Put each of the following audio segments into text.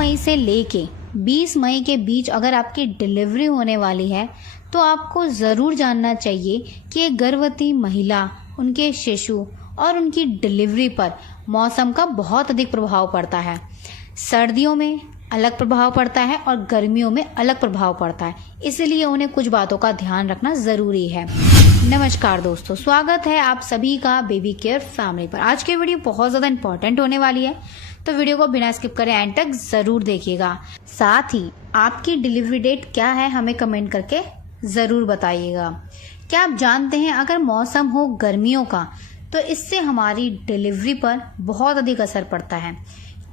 मई से लेके 20 मई के बीच अगर आपकी डिलीवरी होने वाली है तो आपको ज़रूर जानना चाहिए कि एक गर्भवती महिला, उनके शिशु और उनकी डिलीवरी पर मौसम का बहुत अधिक प्रभाव पड़ता है। सर्दियों में अलग प्रभाव पड़ता है और गर्मियों में अलग प्रभाव पड़ता है, इसलिए उन्हें कुछ बातों का ध्यान रखना ज़रूरी है। नमस्कार दोस्तों, स्वागत है आप सभी का बेबी केयर फैमिली पर। आज की वीडियो बहुत ज़्यादा इंपॉर्टेंट होने वाली है, तो वीडियो को बिना स्किप करे एंड तक ज़रूर देखिएगा। साथ ही आपकी डिलीवरी डेट क्या है हमें कमेंट करके ज़रूर बताइएगा। क्या आप जानते हैं अगर मौसम हो गर्मियों का तो इससे हमारी डिलीवरी पर बहुत अधिक असर पड़ता है,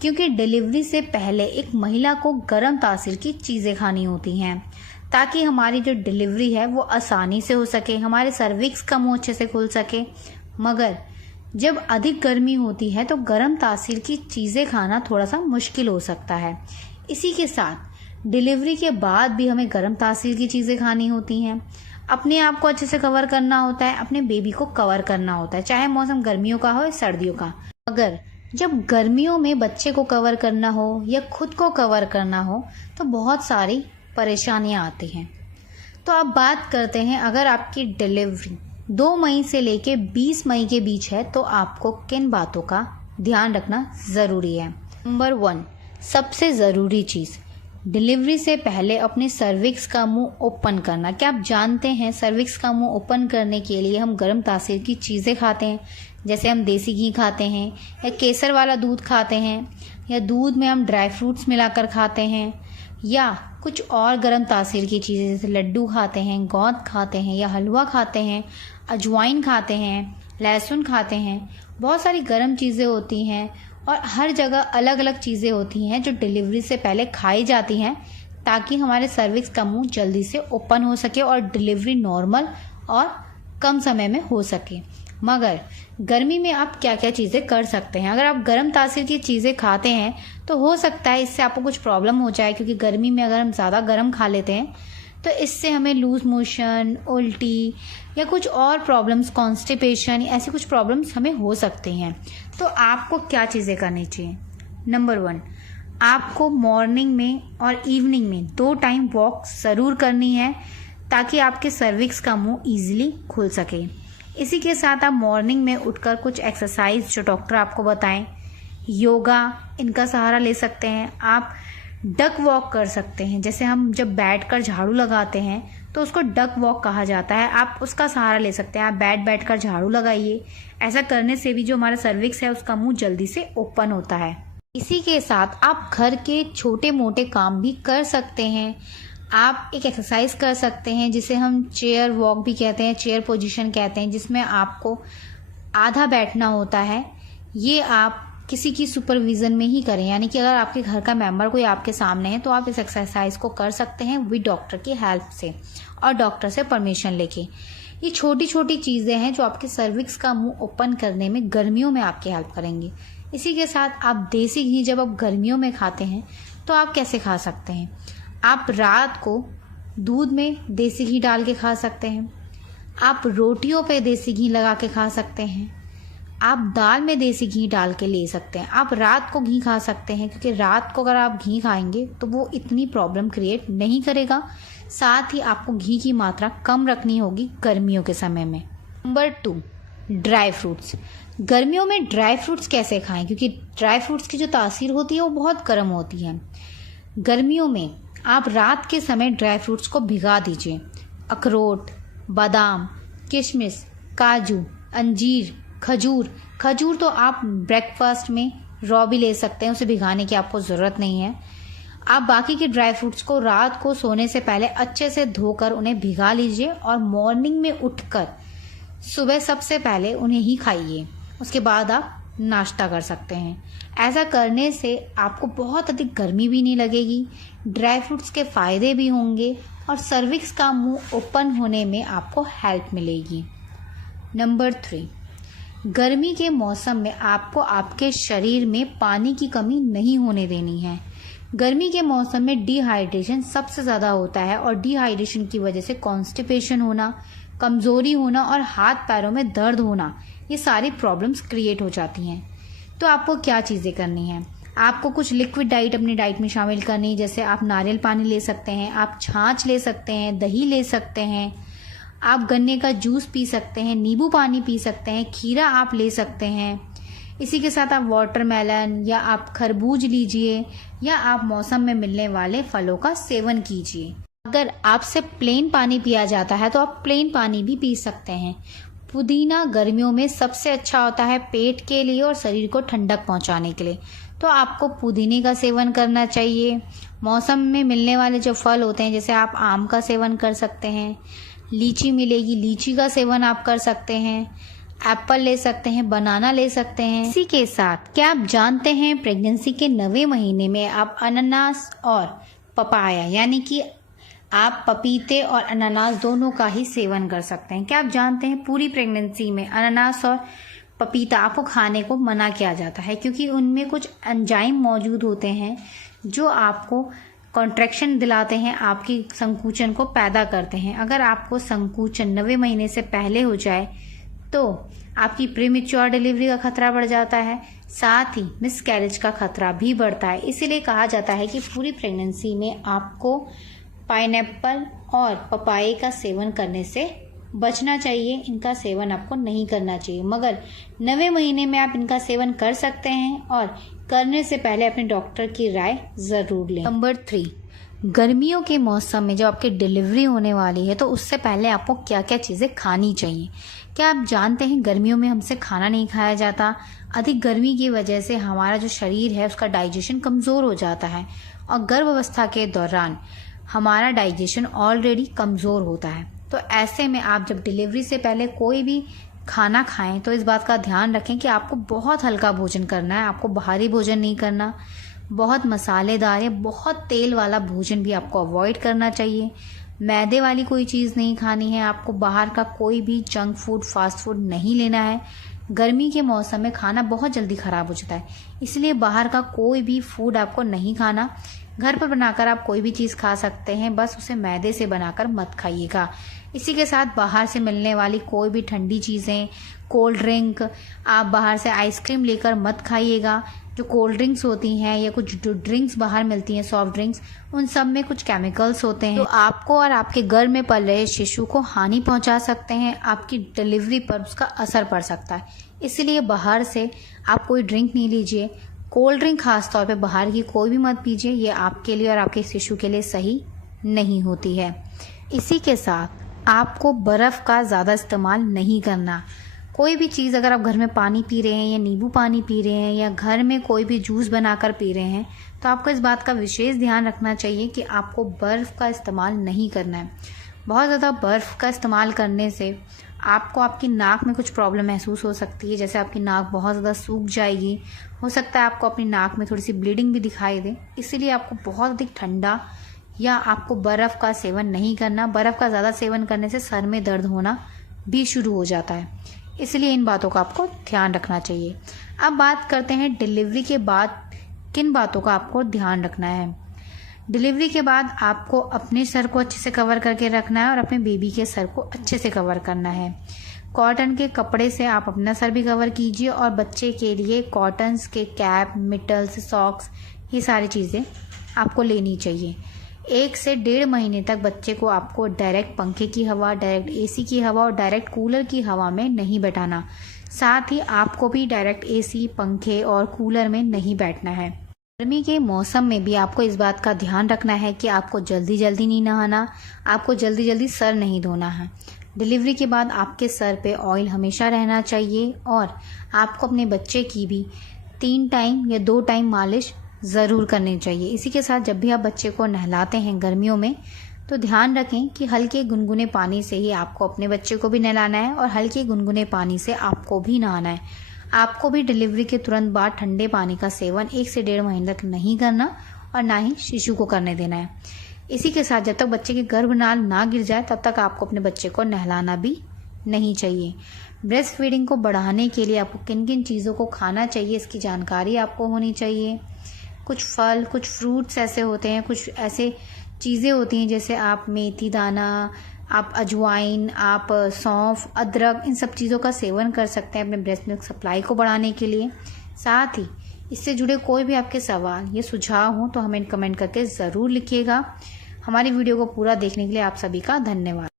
क्योंकि डिलीवरी से पहले एक महिला को गर्म तासीर की चीज़ें खानी होती हैं ताकि हमारी जो डिलीवरी है वो आसानी से हो सके, हमारे सर्विक्स का मुंह अच्छे से खुल सके। मगर जब अधिक गर्मी होती है तो गर्म तासीर की चीज़ें खाना थोड़ा सा मुश्किल हो सकता है। इसी के साथ डिलीवरी के बाद भी हमें गर्म तासीर की चीज़ें खानी होती हैं। अपने आप को अच्छे से कवर करना होता है, अपने बेबी को कवर करना होता है, चाहे मौसम गर्मियों का हो या सर्दियों का। अगर जब गर्मियों में बच्चे को कवर करना हो या खुद को कवर करना हो तो बहुत सारी परेशानियां आती हैं। तो अब बात करते हैं, अगर आपकी डिलीवरी 2 मई से लेके 20 मई के बीच है तो आपको किन बातों का ध्यान रखना ज़रूरी है। नंबर 1, सबसे ज़रूरी चीज़, डिलीवरी से पहले अपने सर्विक्स का मुंह ओपन करना। क्या आप जानते हैं सर्विक्स का मुंह ओपन करने के लिए हम गर्म तासीर की चीज़ें खाते हैं, जैसे हम देसी घी खाते हैं या केसर वाला दूध खाते हैं या दूध में हम ड्राई फ्रूट्स मिलाकर खाते हैं या कुछ और गर्म तासीर की चीज़ें जैसे लड्डू खाते हैं, गोंद खाते हैं या हलवा खाते हैं, अजवाइन खाते हैं, लहसुन खाते हैं। बहुत सारी गर्म चीज़ें होती हैं और हर जगह अलग अलग चीज़ें होती हैं जो डिलीवरी से पहले खाई जाती हैं ताकि हमारे सर्विक्स का मुंह जल्दी से ओपन हो सके और डिलीवरी नॉर्मल और कम समय में हो सके। मगर गर्मी में आप क्या क्या चीज़ें कर सकते हैं? अगर आप गर्म तासीर की चीज़ें खाते हैं तो हो सकता है इससे आपको कुछ प्रॉब्लम हो जाए, क्योंकि गर्मी में अगर हम ज़्यादा गर्म खा लेते हैं तो इससे हमें लूज मोशन, उल्टी या कुछ और प्रॉब्लम्स, कॉन्स्टिपेशन, ऐसी कुछ प्रॉब्लम्स हमें हो सकते हैं। तो आपको क्या चीज़ें करनी चाहिए? नंबर 1, आपको मॉर्निंग में और इवनिंग में 2 टाइम वॉक ज़रूर करनी है ताकि आपके सर्विक्स का मुंह ईजिली खुल सके। इसी के साथ आप मॉर्निंग में उठकर कुछ एक्सरसाइज जो डॉक्टर आपको बताएं, योगा, इनका सहारा ले सकते हैं। आप डक वॉक कर सकते हैं, जैसे हम जब बैठकर झाड़ू लगाते हैं तो उसको डक वॉक कहा जाता है, आप उसका सहारा ले सकते हैं। आप बैठकर झाड़ू लगाइए। ऐसा करने से भी जो हमारा सर्विक्स है उसका मुंह जल्दी से ओपन होता है। इसी के साथ आप घर के छोटे मोटे काम भी कर सकते हैं। आप एक एक्सरसाइज कर सकते हैं जिसे हम चेयर वॉक भी कहते हैं, चेयर पोजीशन कहते हैं, जिसमें आपको आधा बैठना होता है। ये आप किसी की सुपरविजन में ही करें, यानी कि अगर आपके घर का मेंबर कोई आपके सामने है तो आप इस एक्सरसाइज को कर सकते हैं विद डॉक्टर की हेल्प से और डॉक्टर से परमिशन लेके। ये छोटी छोटी चीज़ें हैं जो आपके सर्विक्स का मुंह ओपन करने में गर्मियों में आपकी हेल्प करेंगी। इसी के साथ आप देसी घी जब आप गर्मियों में खाते हैं तो आप कैसे खा सकते हैं? आप रात को दूध में देसी घी डाल के खा सकते हैं। आप रोटियों पे देसी घी लगा के खा सकते हैं। आप दाल में देसी घी डाल के ले सकते हैं। आप रात को घी खा सकते हैं, क्योंकि रात को अगर आप घी खाएंगे तो वो इतनी प्रॉब्लम क्रिएट नहीं करेगा। साथ ही आपको घी की मात्रा कम रखनी होगी गर्मियों के समय में। Number 2, dry fruits. गर्मियों में ड्राई फ्रूट्स कैसे खाएं? क्योंकि ड्राई फ्रूट्स की जो तासीर होती है वो बहुत गर्म होती है। गर्मियों में आप रात के समय ड्राई फ्रूट्स को भिगा दीजिए। अखरोट, बादाम, किशमिश, काजू, अंजीर, खजूर तो आप ब्रेकफास्ट में रॉ भी ले सकते हैं, उसे भिगाने की आपको ज़रूरत नहीं है। आप बाकी के ड्राई फ्रूट्स को रात को सोने से पहले अच्छे से धोकर उन्हें भिगा लीजिए और मॉर्निंग में उठकर सुबह सबसे पहले उन्हें ही खाइए। उसके बाद आप नाश्ता कर सकते हैं। ऐसा करने से आपको बहुत अधिक गर्मी भी नहीं लगेगी, ड्राई फ्रूट्स के फ़ायदे भी होंगे और सर्विक्स का मुंह ओपन होने में आपको हेल्प मिलेगी। नंबर 3, गर्मी के मौसम में आपको आपके शरीर में पानी की कमी नहीं होने देनी है। गर्मी के मौसम में डिहाइड्रेशन सबसे ज़्यादा होता है और डिहाइड्रेशन की वजह से कॉन्स्टिपेशन होना, कमज़ोरी होना और हाथ पैरों में दर्द होना, ये सारी प्रॉब्लम्स क्रिएट हो जाती हैं। तो आपको क्या चीज़ें करनी हैं? आपको कुछ लिक्विड डाइट अपनी डाइट में शामिल करनी, जैसे आप नारियल पानी ले सकते हैं, आप छाछ ले सकते हैं, दही ले सकते हैं, आप गन्ने का जूस पी सकते हैं, नींबू पानी पी सकते हैं, खीरा आप ले सकते हैं। इसी के साथ आप वाटरमेलन या आप खरबूज लीजिए या आप मौसम में मिलने वाले फलों का सेवन कीजिए। अगर आपसे प्लेन पानी पिया जाता है तो आप प्लेन पानी भी पी सकते हैं। पुदीना गर्मियों में सबसे अच्छा होता है पेट के लिए और शरीर को ठंडक पहुंचाने के लिए, तो आपको पुदीने का सेवन करना चाहिए। मौसम में मिलने वाले जो फल होते हैं, जैसे आप आम का सेवन कर सकते हैं, लीची मिलेगी, लीची का सेवन आप कर सकते हैं, एप्पल ले सकते हैं, बनाना ले सकते हैं। इसी के साथ क्या आप जानते हैं प्रेगनेंसी के 9वें महीने में आप अनानास और पपाया यानी कि आप पपीते और अनानास दोनों का ही सेवन कर सकते हैं। क्या आप जानते हैं पूरी प्रेगनेंसी में अनानास और पपीता आपको खाने को मना किया जाता है, क्योंकि उनमें कुछ एंजाइम मौजूद होते हैं जो आपको कॉन्ट्रैक्शन दिलाते हैं, आपकी संकुचन को पैदा करते हैं। अगर आपको संकुचन 9वें महीने से पहले हो जाए तो आपकी प्रीमेच्योर डिलीवरी का खतरा बढ़ जाता है, साथ ही मिसकैरेज का खतरा भी बढ़ता है। इसीलिए कहा जाता है कि पूरी प्रेगनेंसी में आपको पाइनएप्पल और पपाये का सेवन करने से बचना चाहिए। इनका सेवन आपको नहीं करना चाहिए, मगर 9वें महीने में आप इनका सेवन कर सकते हैं और करने से पहले अपने डॉक्टर की राय जरूर लें। नंबर 3, गर्मियों के मौसम में जब आपकी डिलीवरी होने वाली है तो उससे पहले आपको क्या क्या चीज़ें खानी चाहिए। क्या आप जानते हैं गर्मियों में हमसे खाना नहीं खाया जाता। अधिक गर्मी की वजह से हमारा जो शरीर है उसका डाइजेशन कमज़ोर हो जाता है और गर्भावस्था के दौरान हमारा डाइजेशन ऑलरेडी कमज़ोर होता है। तो ऐसे में आप जब डिलीवरी से पहले कोई भी खाना खाएं तो इस बात का ध्यान रखें कि आपको बहुत हल्का भोजन करना है, आपको भारी भोजन नहीं करना। बहुत मसालेदार या बहुत तेल वाला भोजन भी आपको अवॉइड करना चाहिए। मैदे वाली कोई चीज़ नहीं खानी है, आपको बाहर का कोई भी जंक फूड, फास्ट फूड नहीं लेना है। गर्मी के मौसम में खाना बहुत जल्दी ख़राब हो जाता है, इसलिए बाहर का कोई भी फूड आपको नहीं खाना। घर पर बनाकर आप कोई भी चीज़ खा सकते हैं, बस उसे मैदे से बनाकर मत खाइएगा। इसी के साथ बाहर से मिलने वाली कोई भी ठंडी चीज़ें, कोल्ड ड्रिंक, आप बाहर से आइसक्रीम लेकर मत खाइएगा। जो कोल्ड ड्रिंक्स होती हैं या कुछ जो ड्रिंक्स बाहर मिलती हैं, सॉफ्ट ड्रिंक्स, उन सब में कुछ केमिकल्स होते हैं जो आपको और आपके घर में पल रहे शिशु को हानि पहुंचा सकते हैं। आपकी डिलीवरी पर उसका असर पड़ सकता है, इसलिए बाहर से आप कोई ड्रिंक नहीं लीजिए। कोल्ड ड्रिंक खास तौर पे बाहर की कोई भी मत पीजिए, ये आपके लिए और आपके शिशु के लिए सही नहीं होती है। इसी के साथ आपको बर्फ़ का ज़्यादा इस्तेमाल नहीं करना। कोई भी चीज़ अगर आप घर में पानी पी रहे हैं या नींबू पानी पी रहे हैं या घर में कोई भी जूस बनाकर पी रहे हैं तो आपको इस बात का विशेष ध्यान रखना चाहिए कि आपको बर्फ़ का इस्तेमाल नहीं करना है। बहुत ज़्यादा बर्फ़ का इस्तेमाल करने से आपको आपकी नाक में कुछ प्रॉब्लम महसूस हो सकती है, जैसे आपकी नाक बहुत ज़्यादा सूख जाएगी। हो सकता है आपको अपनी नाक में थोड़ी सी ब्लीडिंग भी दिखाई दे, इसीलिए आपको बहुत अधिक ठंडा या आपको बर्फ़ का सेवन नहीं करना। बर्फ़ का ज़्यादा सेवन करने से सर में दर्द होना भी शुरू हो जाता है, इसलिए इन बातों का आपको ध्यान रखना चाहिए। अब बात करते हैं डिलीवरी के बाद किन बातों का आपको ध्यान रखना है। डिलीवरी के बाद आपको अपने सर को अच्छे से कवर करके रखना है और अपने बेबी के सर को अच्छे से कवर करना है। कॉटन के कपड़े से आप अपना सर भी कवर कीजिए और बच्चे के लिए कॉटन्स के कैप, मिटल्स, सॉक्स, ये सारी चीज़ें आपको लेनी चाहिए। 1 से 1.5 महीने तक बच्चे को आपको डायरेक्ट पंखे की हवा, डायरेक्ट एसी की हवा और डायरेक्ट कूलर की हवा में नहीं बैठाना। साथ ही आपको भी डायरेक्ट एसी, पंखे और कूलर में नहीं बैठना है। गर्मी के मौसम में भी आपको इस बात का ध्यान रखना है कि आपको जल्दी जल्दी नहीं नहाना, आपको जल्दी जल्दी सर नहीं धोना है। डिलीवरी के बाद आपके सर पे ऑयल हमेशा रहना चाहिए और आपको अपने बच्चे की भी 3 टाइम या 2 टाइम मालिश ज़रूर करनी चाहिए। इसी के साथ जब भी आप बच्चे को नहलाते हैं गर्मियों में तो ध्यान रखें कि हल्के गुनगुने पानी से ही आपको अपने बच्चे को भी नहलाना है और हल्के गुनगुने पानी से आपको भी नहाना है। आपको भी डिलीवरी के तुरंत बाद ठंडे पानी का सेवन 1 से 1.5 महीने तक नहीं करना और ना ही शिशु को करने देना है। इसी के साथ जब तक बच्चे की गर्भनाल ना गिर जाए तब तक आपको अपने बच्चे को नहलाना भी नहीं चाहिए। ब्रेस्ट फीडिंग को बढ़ाने के लिए आपको किन किन चीज़ों को खाना चाहिए इसकी जानकारी आपको होनी चाहिए। कुछ फल, कुछ फ्रूट्स ऐसे होते हैं, कुछ ऐसे चीज़ें होती हैं जैसे आप मेथी दाना, आप अजवाइन, आप सौंफ, अदरक, इन सब चीज़ों का सेवन कर सकते हैं अपने ब्रेस्ट मिल्क सप्लाई को बढ़ाने के लिए। साथ ही इससे जुड़े कोई भी आपके सवाल या सुझाव हो तो हमें कमेंट करके ज़रूर लिखिएगा। हमारी वीडियो को पूरा देखने के लिए आप सभी का धन्यवाद।